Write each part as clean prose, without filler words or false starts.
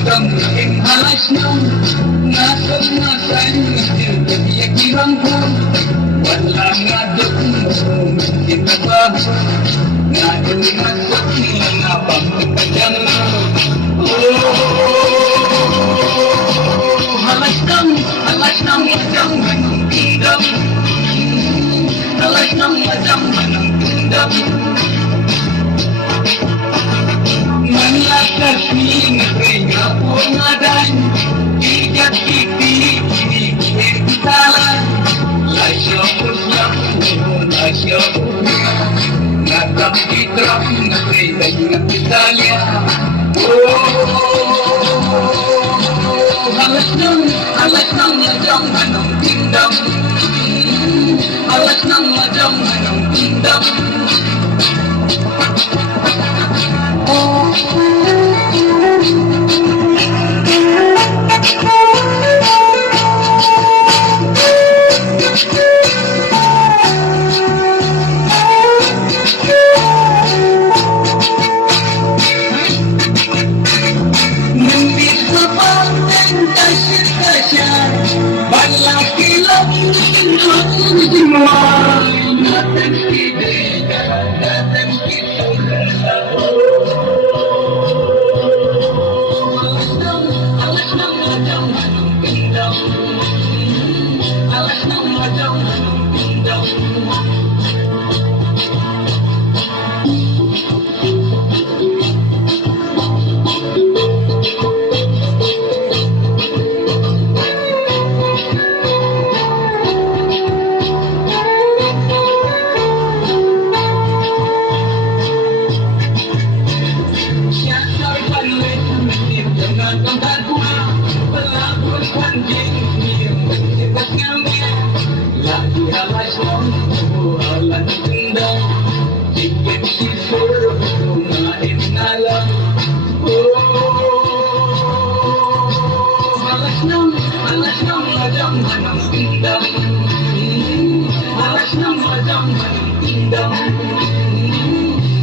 Damdamin halas ng nasab na sa'yo Nagtiyagiran ko wala nga doon Hindi na ba Nadulas sa mga pagpapadyan Halas ng madang manong tindam Halas ng madang manong tindam Manlakas ni nga po nga dan Ikat kiti kinikir kitalan Lasyo po lasyo po Nagkakitram na kailan na kitalya Halas ng madang manong tindam Halas ng madang manong tindam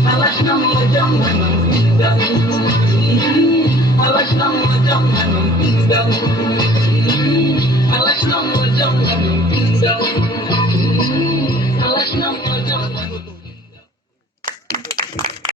Alas ng madang manong tindam